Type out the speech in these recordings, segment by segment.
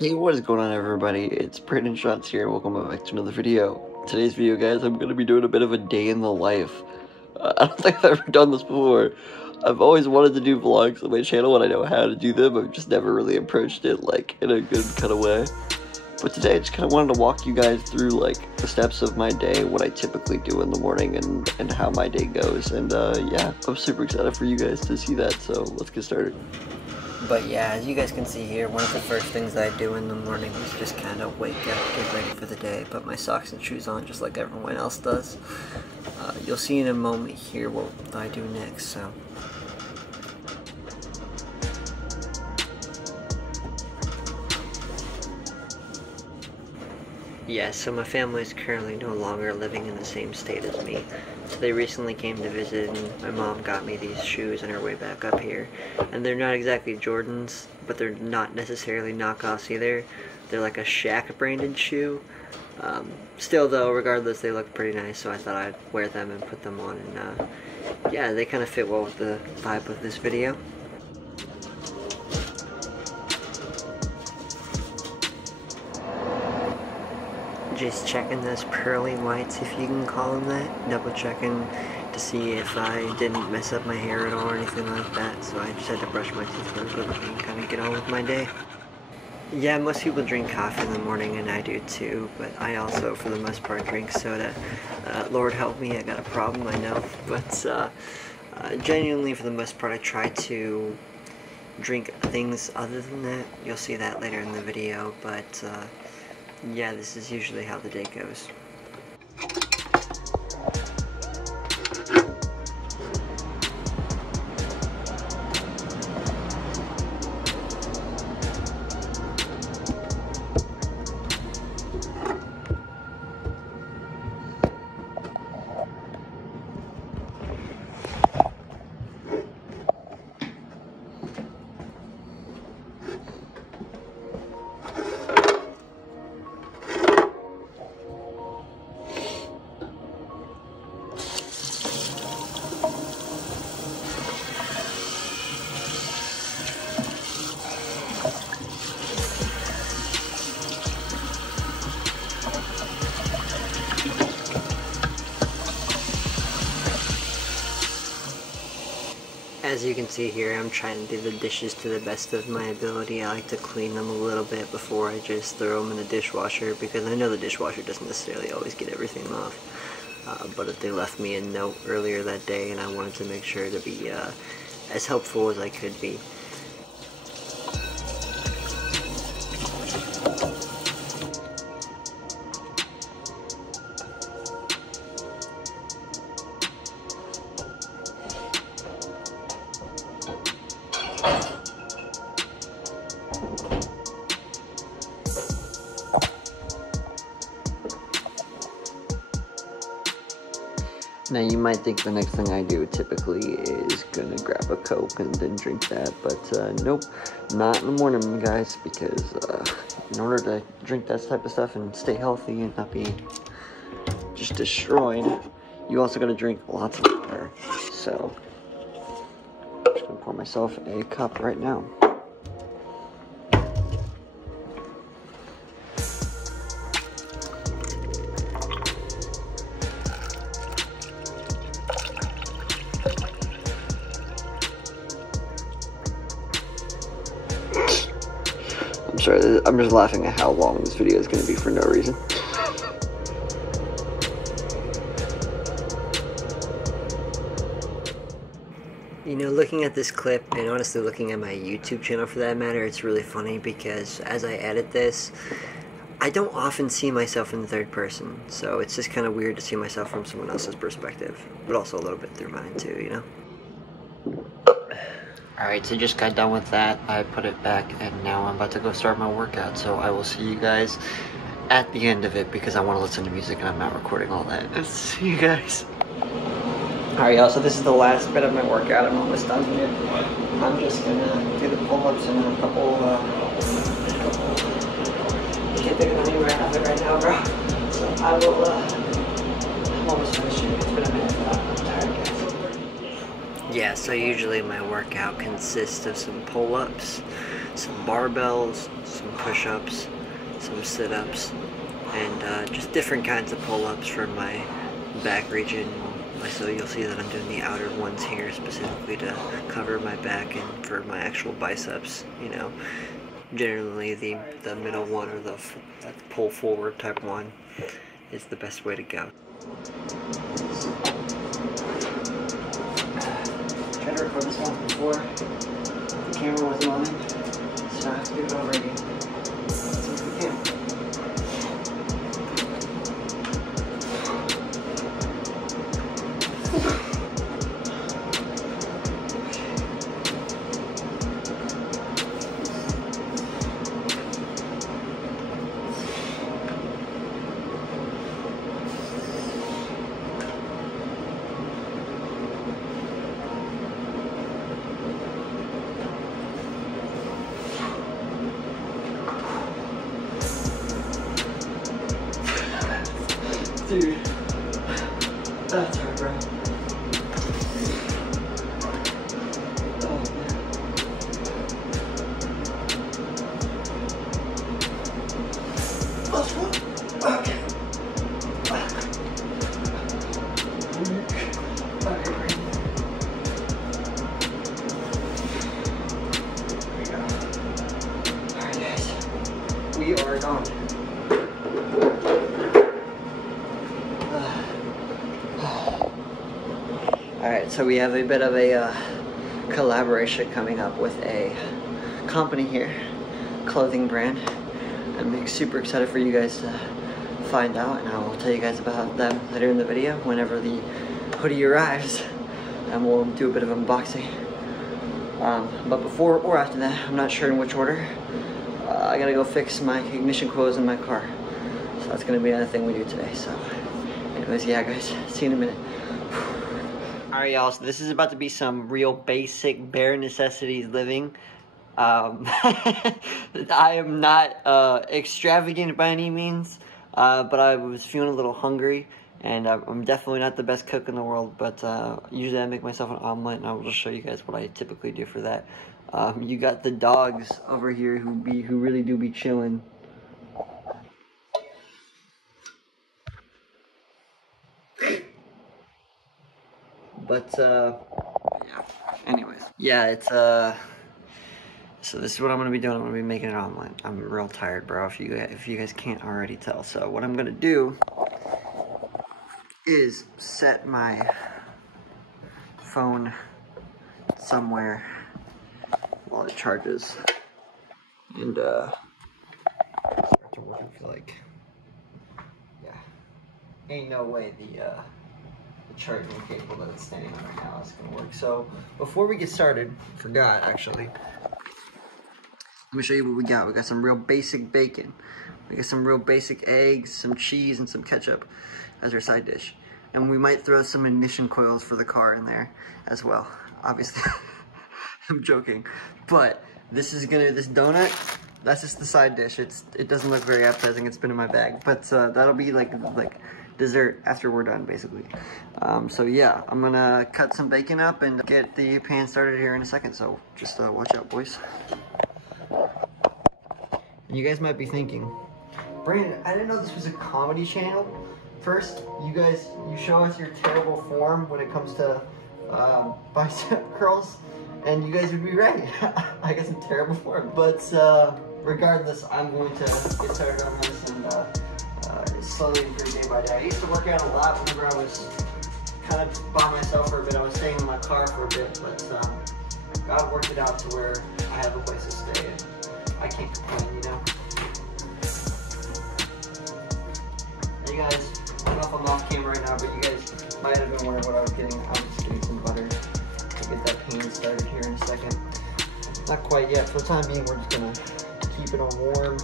Hey, what is going on, everybody? It's Brandon Schantz here, and welcome back to another video. Today's video, guys, I'm going to be doing a bit of a day in the life. I don't think I've ever done this before. I've always wanted to do vlogs on my channel, and I know how to do them. I've just never really approached it, like, in a good kind of way. But today, I just kind of wanted to walk you guys through, like, the steps of my day, what I typically do in the morning, and how my day goes. And, yeah, I'm super excited for you guys to see that, so let's get started. But yeah, as you guys can see here, one of the first things I do in the morning is just kind of wake up, get ready for the day, put my socks and shoes on just like everyone else does. You'll see in a moment here what I do next, so. Yeah, so my family is currently no longer living in the same state as me. So they recently came to visit, and my mom got me these shoes on her way back up here. And they're not exactly Jordans, but they're not necessarily knockoffs either. They're like a Shaq branded shoe. Still though, regardless, they look pretty nice, so I thought I'd wear them and put them on. And yeah, they kind of fit well with the vibe of this video. Just checking those pearly whites, if you can call them that. Double checking to see if I didn't mess up my hair at all or anything like that. So I just had to brush my teeth real quick and kind of get on with my day. Yeah, most people drink coffee in the morning, and I do too. But I also, for the most part, drink soda. Lord help me, I got a problem, I know. But genuinely, for the most part, I try to drink things other than that. You'll see that later in the video, but yeah, this is usually how the day goes. As you can see here, I'm trying to do the dishes to the best of my ability. I like to clean them a little bit before I just throw them in the dishwasher, because I know the dishwasher doesn't necessarily always get everything off. But if they left me a note earlier that day and I wanted to make sure to be as helpful as I could be. Now you might think the next thing I do typically is gonna grab a Coke and then drink that, but nope, not in the morning, guys, because in order to drink that type of stuff and stay healthy and not be just destroyed, you also gotta drink lots of water. So I'm just gonna pour myself a cup right now. I'm sorry, I'm just laughing at how long this video is going to be for no reason. You know, looking at this clip, and honestly looking at my YouTube channel for that matter, it's really funny because as I edit this, I don't often see myself in the third person, so it's just kind of weird to see myself from someone else's perspective, but also a little bit through mine too, you know? Alright, so just got done with that. I put it back, and now I'm about to go start my workout. So I will see you guys at the end of it, because I want to listen to music and I'm not recording all that. See you guys. Alright, y'all, so this is the last bit of my workout. I'm almost done here. I'm just gonna do the pull-ups and a couple you can't think of the name right now, bro. So I will, I'm almost finishing. It's been a minute, but I'm tired, guys. Yeah, so usually my workout consists of some pull-ups. some barbells, some push-ups, some sit-ups, and just different kinds of pull-ups for my back region. So you'll see that I'm doing the outer ones here specifically to cover my back and for my actual biceps, you know. Generally the middle one or the pull forward type one is the best way to go. Tried to record this one before the camera wasn't on it, so I have to do it over again. Let's see if we can. Dude, that's hard, bro. Oh, man. Last one. Okay. Okay, great. There we go. Alright, guys. We are gone. Alright, so we have a bit of a collaboration coming up with a company here, clothing brand. I'm super excited for you guys to find out, and I will tell you guys about them later in the video whenever the hoodie arrives, and we'll do a bit of unboxing. But before or after that, I'm not sure in which order, I gotta go fix my ignition coils in my car. So that's gonna be another thing we do today. So anyways, yeah guys, see you in a minute. Alright y'all, so this is about to be some real basic, bare necessities living. I am not extravagant by any means, but I was feeling a little hungry, and I'm definitely not the best cook in the world, but usually I make myself an omelet, and I will just show you guys what I typically do for that. You got the dogs over here who really do be chilling. But, yeah, anyways. Yeah, it's, so this is what I'm gonna be doing. I'm gonna be making an omelet. I'm real tired, bro, if you guys can't already tell. So what I'm gonna do is set my phone somewhere while it charges. And, start to work, I feel like, yeah. Ain't no way the charging cable that it's standing on right now is gonna work. So before we get started, forgot actually, let me show you what we got. We got some real basic bacon, we got some real basic eggs, some cheese, and some ketchup as our side dish, and we might throw some ignition coils for the car in there as well, obviously. I'm joking, but this donut, that's just the side dish. It doesn't look very appetizing. It's been in my bag, but that'll be like dessert after we're done, basically. So yeah, I'm gonna cut some bacon up and get the pan started here in a second, so just watch out, boys. And you guys might be thinking, Brandon, I didn't know this was a comedy channel. First, you show us your terrible form when it comes to bicep curls, and you guys would be right. I guess in terrible form. But regardless, I'm going to get started on this and slowly improve day by day. I used to work out a lot whenever I was kind of by myself for a bit. I was staying in my car for a bit, but God worked it out to where I have a place to stay, and I can't complain, you know? Hey guys, I don't know if I'm off camera right now, but you guys might have been wondering what I was getting. I was just getting some butter to get that pan started here in a second. Not quite yet. For the time being, we're just gonna keep it on warm.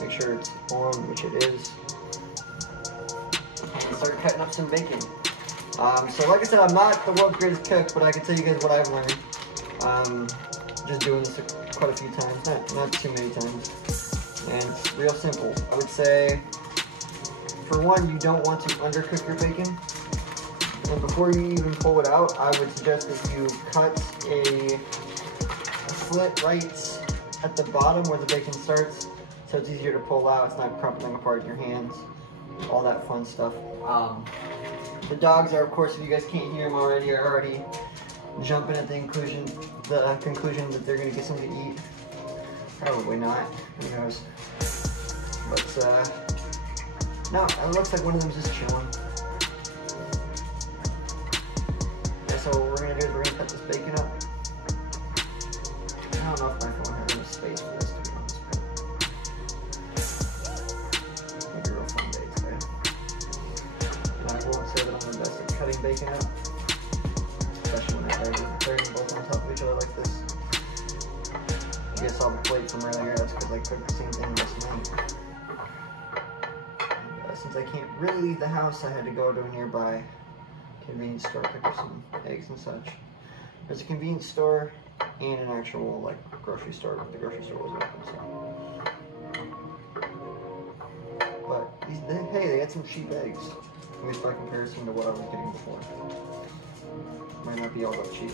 Make sure it's on, which it is. And start cutting up some bacon. So like I said, I'm not the world's greatest cook, but I can tell you guys what I've learned. Just doing this quite a few times, not too many times. And it's real simple. I would say, for one, you don't want to undercook your bacon. And before you even pull it out, I would suggest that you cut a slit right at the bottom where the bacon starts, so it's easier to pull out. It's not crumpling apart in your hands. All that fun stuff. The dogs are, of course, if you guys can't hear them already, are already jumping at the conclusion that they're gonna get something to eat. Probably not. Who knows? But no, it looks like one of them's just chilling. Yeah, so what we're gonna do is we're gonna cut this bacon up. I don't know if my phone has enough space for this, to be honest. Maybe a real fun day today. And I won't say that I'm the best at cutting bacon up, especially when they're them both on top of each other like this. You guys saw the plate from earlier. That's because I cooked the same thing last night. Since I can't really leave the house, I had to go to a nearby convenience store, pick up some eggs and such. There's a convenience store and an actual like grocery store, but the grocery store wasn't open, so. But hey, they had some cheap eggs, at least by comparison to what I was getting before. Might not be all that cheap,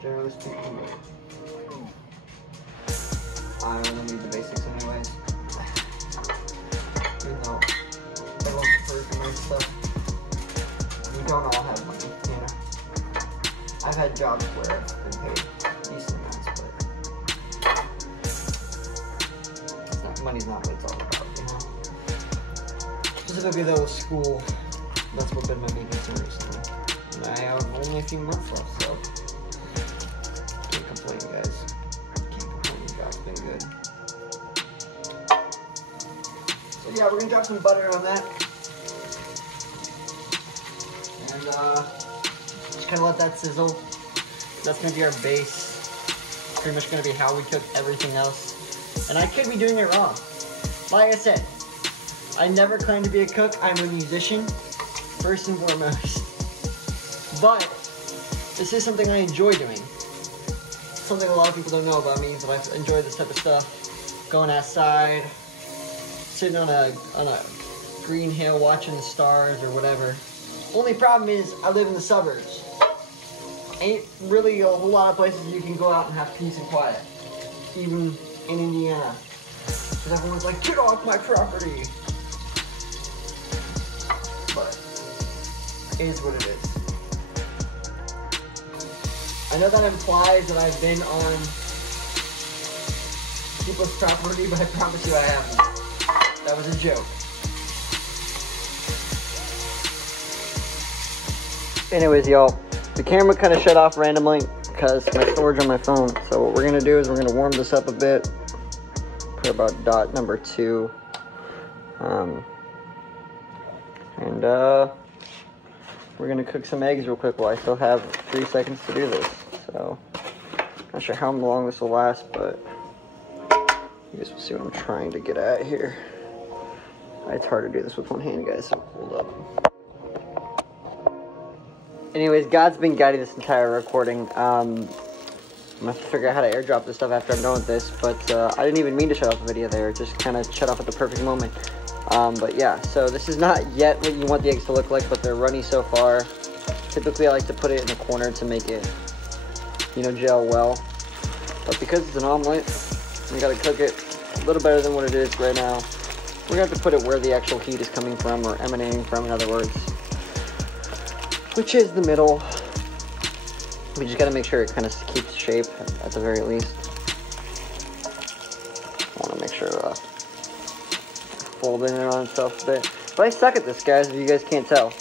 generally speaking, but I only need the basics anyways. Even though everyone prefers the nice stuff, we don't all have money, you know. I've had jobs where I've been paid decent amounts, but money's not what it's all about, you know. Specifically though with school, that's what been my main concern recently. And I have only a few months left, so can't complain, guys. Can't complain, the job's been good. So yeah, we're gonna drop some butter on that. And just kind of let that sizzle. That's gonna be our base. Pretty much gonna be how we cook everything else. And I could be doing it wrong. Like I said, I never claimed to be a cook. I'm a musician, first and foremost. But this is something I enjoy doing. Something a lot of people don't know about me, but I enjoy this type of stuff. Going outside, sitting on a green hill watching the stars or whatever. Only problem is I live in the suburbs. Ain't really a whole lot of places you can go out and have peace and quiet, even in Indiana. Because everyone's like, get off my property. But it is what it is. I know that implies that I've been on people's property, but I promise you I haven't. That was a joke. Anyways, y'all, the camera kind of shut off randomly because my storage on my phone. So what we're gonna do is we're gonna warm this up a bit. Put about dot number 2. We're gonna cook some eggs real quick while I still have 3 seconds to do this. So, not sure how long this will last, but you guys will see what I'm trying to get at here. It's hard to do this with one hand, guys, so hold up. Anyways, God's been guiding this entire recording. I'm gonna have to figure out how to airdrop this stuff after I'm done with this, but I didn't even mean to shut off the video there. It just kind of shut off at the perfect moment. But yeah, so this is not yet what you want the eggs to look like, but they're runny so far. Typically, I like to put it in the corner to make it, you know, gel well. But because it's an omelet, we gotta cook it a little better than what it is right now. We're gonna have to put it where the actual heat is coming from, or emanating from, in other words, which is the middle. We just gotta make sure it kind of keeps shape at the very least. I wanna make sure folding it on itself a bit. But I suck at this, guys, if you guys can't tell.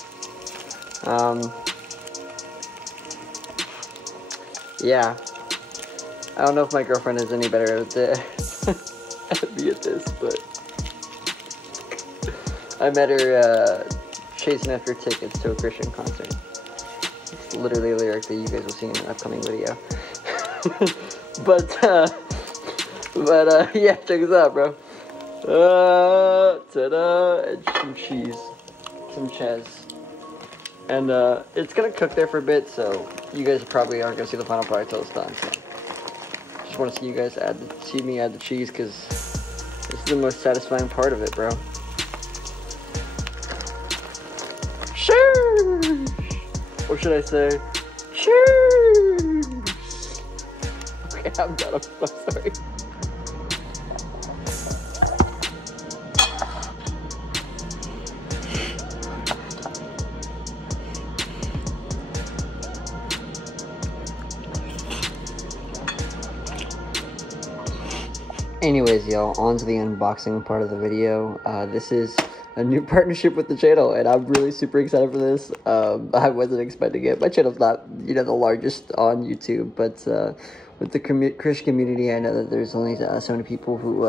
Yeah. I don't know if my girlfriend is any better at me at this, but I met her chasing after tickets to a Christian concert. It's literally a lyric that you guys will see in an upcoming video. but yeah, check this out, bro. Ta-da! And some cheese. Some ches. And it's gonna cook there for a bit, so you guys probably aren't gonna see the final product till it's done. So just want to see you guys see me add the cheese, because this is the most satisfying part of it, bro. Cheers! Or should I say, cheers? Alright, I'm done. I'm sorry. Anyways, y'all, on to the unboxing part of the video. This is a new partnership with the channel, and I'm really super excited for this. I wasn't expecting it. My channel's not, the largest on YouTube, but with the Christian community, I know that there's only so many people who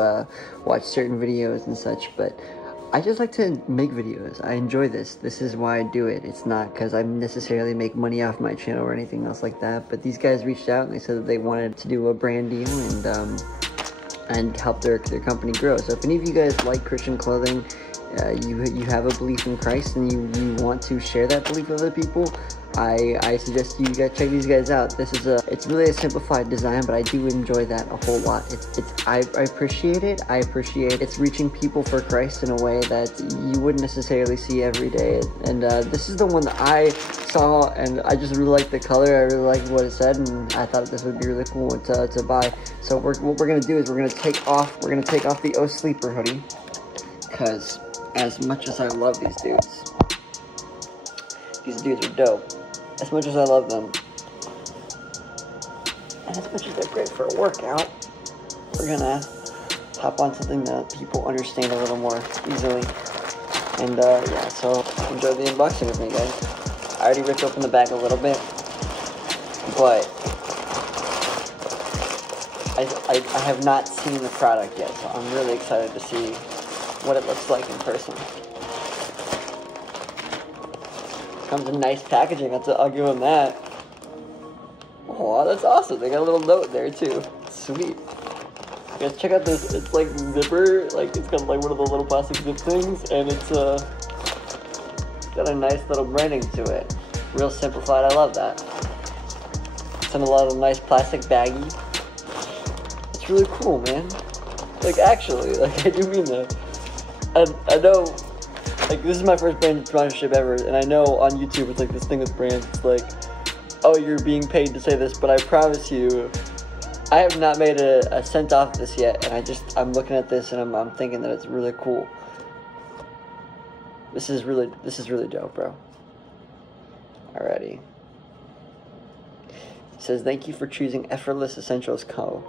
watch certain videos and such, but I just like to make videos. I enjoy this. This is why I do it. It's not because I necessarily make money off my channel or anything else like that, but these guys reached out and they said that they wanted to do a brand deal and help their company grow. So if any of you guys like Christian clothing, you have a belief in Christ and you want to share that belief with other people, I suggest you guys check these guys out. It's really a simplified design, but I do enjoy that a whole lot. I appreciate it. I appreciate it's reaching people for Christ in a way that you wouldn't necessarily see every day. And this is the one that I saw, and I just really liked the color. I really liked what it said, and I thought this would be really cool to buy. So what we're gonna do is we're gonna take off the O Sleeper hoodie, because as much as I love these dudes are dope. As much as I love them, and as much as they're great for a workout, we're gonna hop on something that people understand a little more easily. And yeah, so enjoy the unboxing with me, guys. I already ripped open the bag a little bit, but I have not seen the product yet, so I'm really excited to see what it looks like in person. Comes in nice packaging, I'll give them that. Oh, that's awesome. They got a little note there too. Sweet. Guys, check out this. It's like zipper, like it's got like one of the little plastic zip things, and it's got a nice little branding to it. Real simplified. I love that. It's in a lot of nice plastic baggie. It's really cool, man. Like actually, like I do mean that. I know. Like, this is my first brand sponsorship ever, and I know on YouTube it's like this thing with brands, it's like, oh, you're being paid to say this, but I promise you, I have not made a cent off this yet, and I'm looking at this and I'm thinking that it's really cool. This is really dope, bro. Alrighty. It says, thank you for choosing Effortless Essentials Co.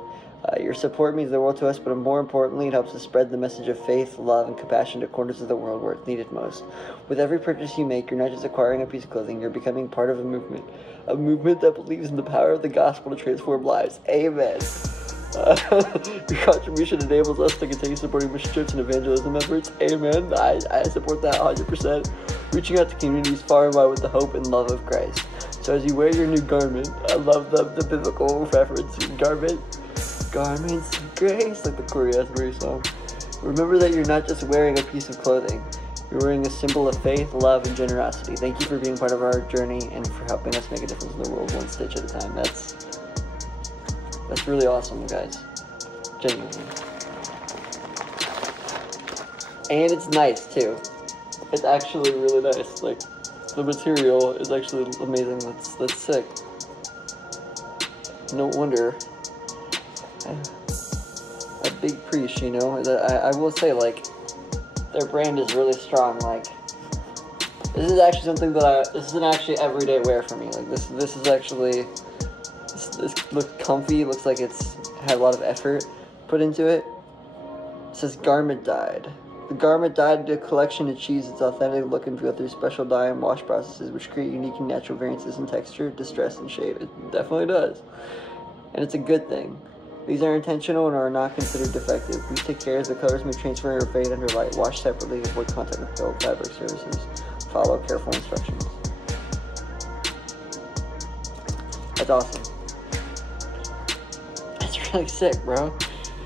Your support means the world to us, but more importantly, it helps us spread the message of faith, love, and compassion to corners of the world where it's needed most. With every purchase you make, you're not just acquiring a piece of clothing, you're becoming part of a movement that believes in the power of the gospel to transform lives. Amen. Your contribution enables us to continue supporting mission trips and evangelism efforts. Amen. I support that 100%. Reaching out to communities far and wide with the hope and love of Christ. So as you wear your new garment, I love the biblical reference, garments of grace, like the Corey Asbury song. Remember that you're not just wearing a piece of clothing. You're wearing a symbol of faith, love, and generosity. Thank you for being part of our journey and for helping us make a difference in the world one stitch at a time. That's really awesome, guys. Genuinely. And it's nice, too. It's actually really nice. Like, the material is actually amazing. That's sick. No wonder. A big priest, you know. I will say, like, their brand is really strong. Like, this is actually something that this isn't actually everyday wear for me. Like, this is actually, this looks comfy. Looks like it's had a lot of effort put into it. It says garment dyed. The garment dyed collection achieves its authentic look and feel through special dye and wash processes, which create unique and natural variances in texture, distress, and shade. It definitely does, and it's a good thing. These are intentional and are not considered defective. Please take care as the colors may transfer or fade under light. Wash separately. Avoid contact with fabric surfaces. Follow careful instructions. That's awesome. That's really sick, bro.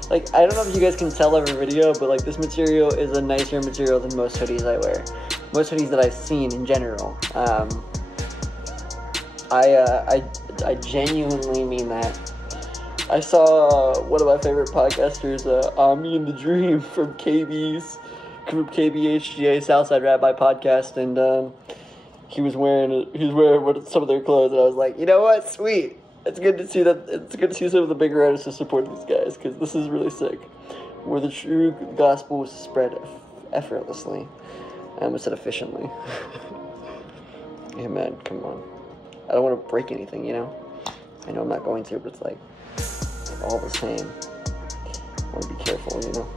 Like, I don't know if you guys can tell every video, but like this material is a nicer material than most hoodies I wear. Most hoodies that I've seen in general. I genuinely mean that. I saw one of my favorite podcasters, Ami and the Dream from KB's group KBHGA Southside Rabbi podcast, and he was wearing some of their clothes, and I was like, you know what, sweet. it's good to see that. It's good to see some of the bigger artists who support these guys, because this is really sick. Where the true gospel was spread effortlessly. I almost said efficiently. Yeah, man, come on. I don't want to break anything, you know? I know I'm not going to, but it's like, all the same. I want to be careful, you know?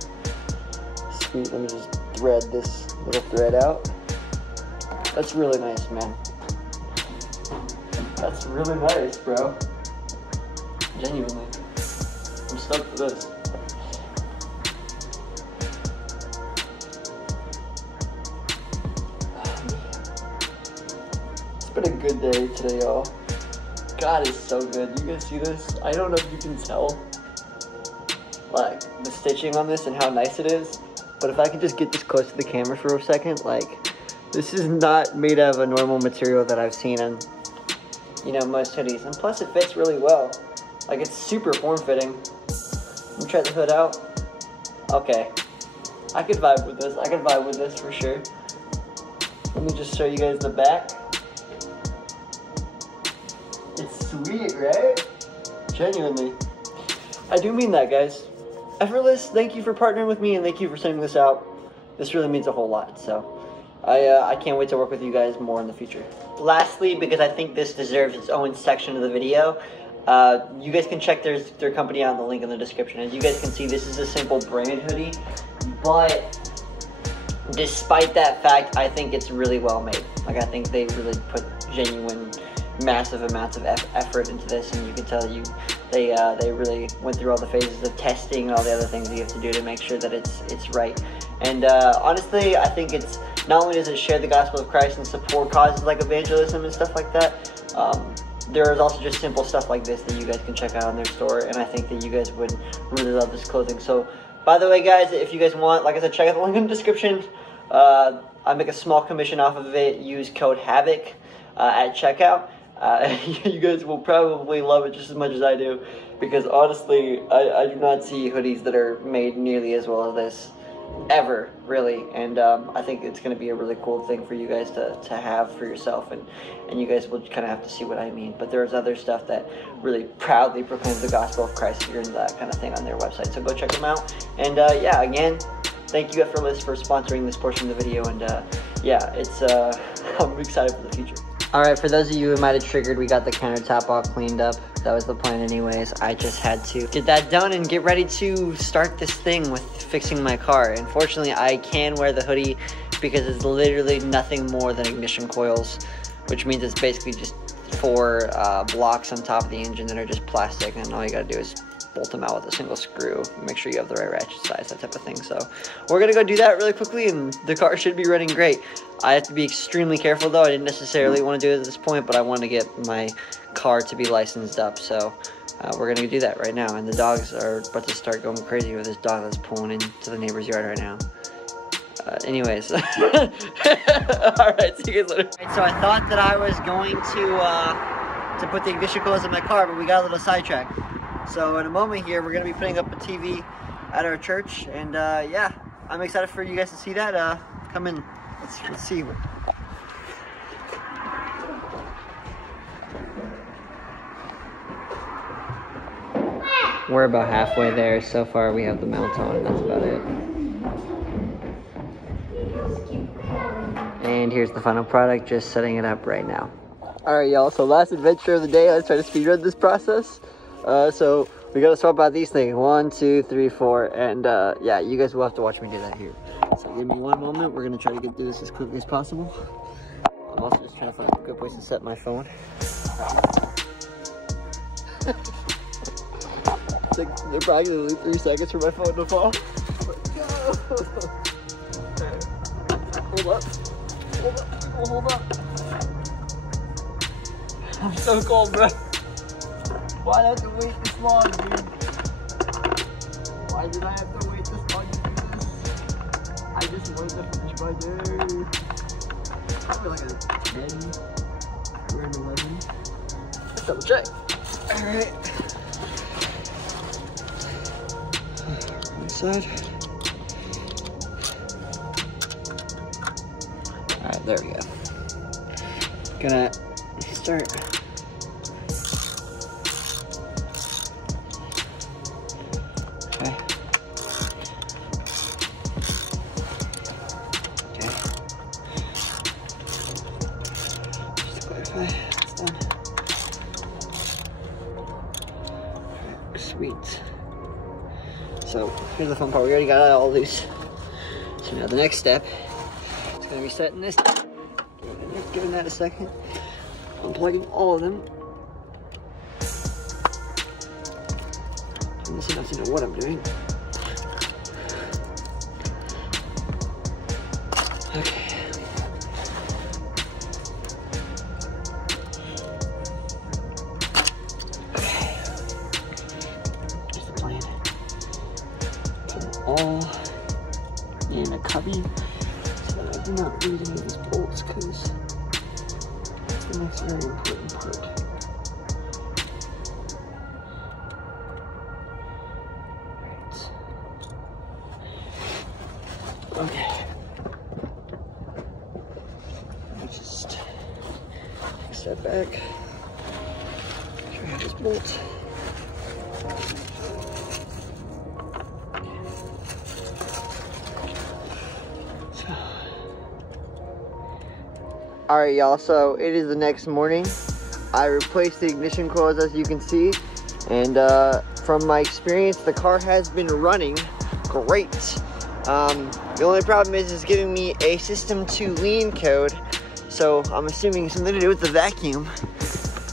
Sweet, let me just thread this little thread out. That's really nice, man. That's really nice, bro. Genuinely. I'm stoked for this. It's been a good day today, y'all. God is so good. You guys see this? I don't know if you can tell, like, the stitching on this and how nice it is, but if I could just get this close to the camera for a second, like, this is not made out of a normal material that I've seen in, you know, most hoodies, and plus it fits really well. Like, it's super form-fitting. Let me try the hood out. Okay. I could vibe with this. I could vibe with this for sure. Let me just show you guys the back. It's sweet, right? Genuinely. I do mean that, guys. Effortless, thank you for partnering with me, and thank you for sending this out. This really means a whole lot, so I can't wait to work with you guys more in the future. Lastly, because I think this deserves its own section of the video, you guys can check their company out in the link in the description. As you guys can see, this is a simple branded hoodie, but despite that fact, I think it's really well made. Like, I think they really put genuine, massive amounts of effort into this, and you can tell they really went through all the phases of testing and all the other things you have to do to make sure that it's right. And honestly, I think it's not only does it share the gospel of Christ and support causes like evangelism and stuff like that, there is also just simple stuff like this that you guys can check out in their store, and I think that you guys would really love this clothing. So, by the way, guys, if you guys want, like I said, check out the link in the description. I make a small commission off of it. Use code HAVOC at checkout. You guys will probably love it just as much as I do, because honestly, I do not see hoodies that are made nearly as well as this ever, really, and I think it's going to be a really cool thing for you guys to have for yourself, and you guys will kind of have to see what I mean. But there's other stuff that really proudly proclaims the gospel of Christ here and that kind of thing on their website, so go check them out. And yeah, again, thank you Effortless for sponsoring this portion of the video, and yeah, it's I'm excited for the future. Alright, for those of you who might have triggered, we got the countertop all cleaned up. That was the plan anyways. I just had to get that done and get ready to start this thing with fixing my car. Unfortunately, I can wear the hoodie because it's literally nothing more than ignition coils, which means it's basically just 4 blocks on top of the engine that are just plastic, and all you gotta do is bolt them out with a single screw. Make sure you have the right ratchet size, that type of thing. So we're gonna go do that really quickly, and the car should be running great. I have to be extremely careful though. I didn't necessarily want to do it at this point, but I want to get my car to be licensed up, so we're gonna do that right now. And the dogs are about to start going crazy with this dog that's pulling into the neighbor's yard right now. Anyways, all right, see you guys later. Right, so I thought that I was going to put the ignition coils in my car, but we got a little sidetracked. So in a moment here, we're gonna be putting up a TV at our church, and yeah, I'm excited for you guys to see that. Come in, let's see. We're about halfway there. So far we have the mount on, that's about it. And here's the final product, just setting it up right now. Alright y'all, so last adventure of the day. Let's try to speedrun this process. So we gotta swap out these things, 1, 2, 3, 4, and yeah, you guys will have to watch me do that here. So give me one moment. We're gonna try to get through this as quickly as possible. I'm also just trying to find a good place to set my phone. It's like approximately 3 seconds for my phone to fall. Hold up. Hold up. Hold up. I'm so cold, bro. Why'd I have to wait this long, dude? Why did I have to wait this long to do this? I just wanted to finish my day. Probably like a 10 or an 11. Let's double check. Alright. Inside. Alright, there we go. Gonna start So here's the fun part. We already got all these. So now the next step is going to be setting this. Giving that a second. Unplugging all of them. I'm missing enough to know what I'm doing. Okay. All in a cubby so that I do not lose any of these bolts, because that's a very important part. Right. Okay. Let's just take a step back. Try out this bolt. Alright y'all, so it is the next morning. I replaced the ignition coils, as you can see, and from my experience the car has been running great. The only problem is it's giving me a system 2 lean code, so I'm assuming something to do with the vacuum,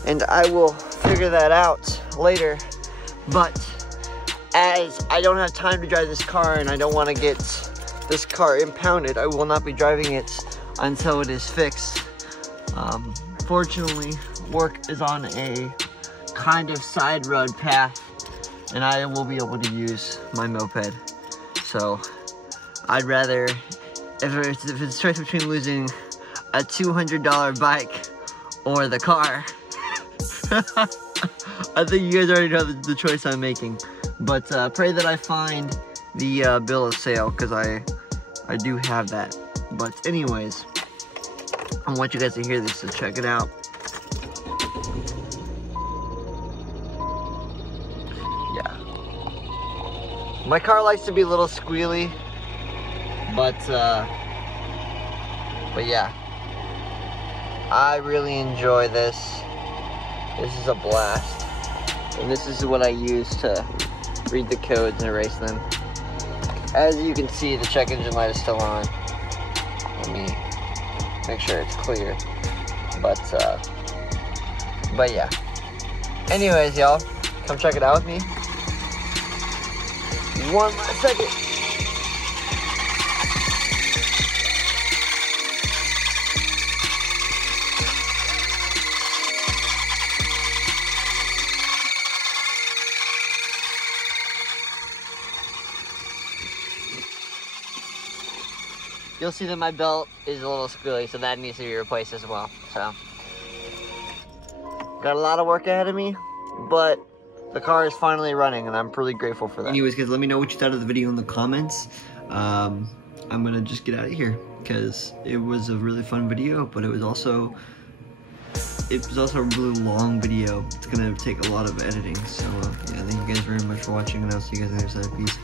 and I will figure that out later. But as I don't have time to drive this car and I don't want to get this car impounded, I will not be driving it until it is fixed. Fortunately, work is on a kind of side road path, and I will be able to use my moped. So I'd rather, if it's a choice between losing a $200 bike or the car, I think you guys already know the choice I'm making. But pray that I find the bill of sale, because I do have that. But anyways, I want you guys to hear this, so check it out. Yeah. My car likes to be a little squealy, but yeah. I really enjoy this. This is a blast. And this is what I use to read the codes and erase them. As you can see, the check engine light is still on. Let me make sure it's clear. But yeah. Anyways, y'all, come check it out with me. One last second. You'll see that my belt is a little squealy, so that needs to be replaced as well. So, got a lot of work ahead of me, but the car is finally running, and I'm really grateful for that. Anyways, guys, let me know what you thought of the video in the comments. I'm gonna just get out of here, because it was a really fun video, but it was also a really long video. It's gonna take a lot of editing, so yeah, thank you guys very much for watching, and I'll see you guys on the other side. Peace.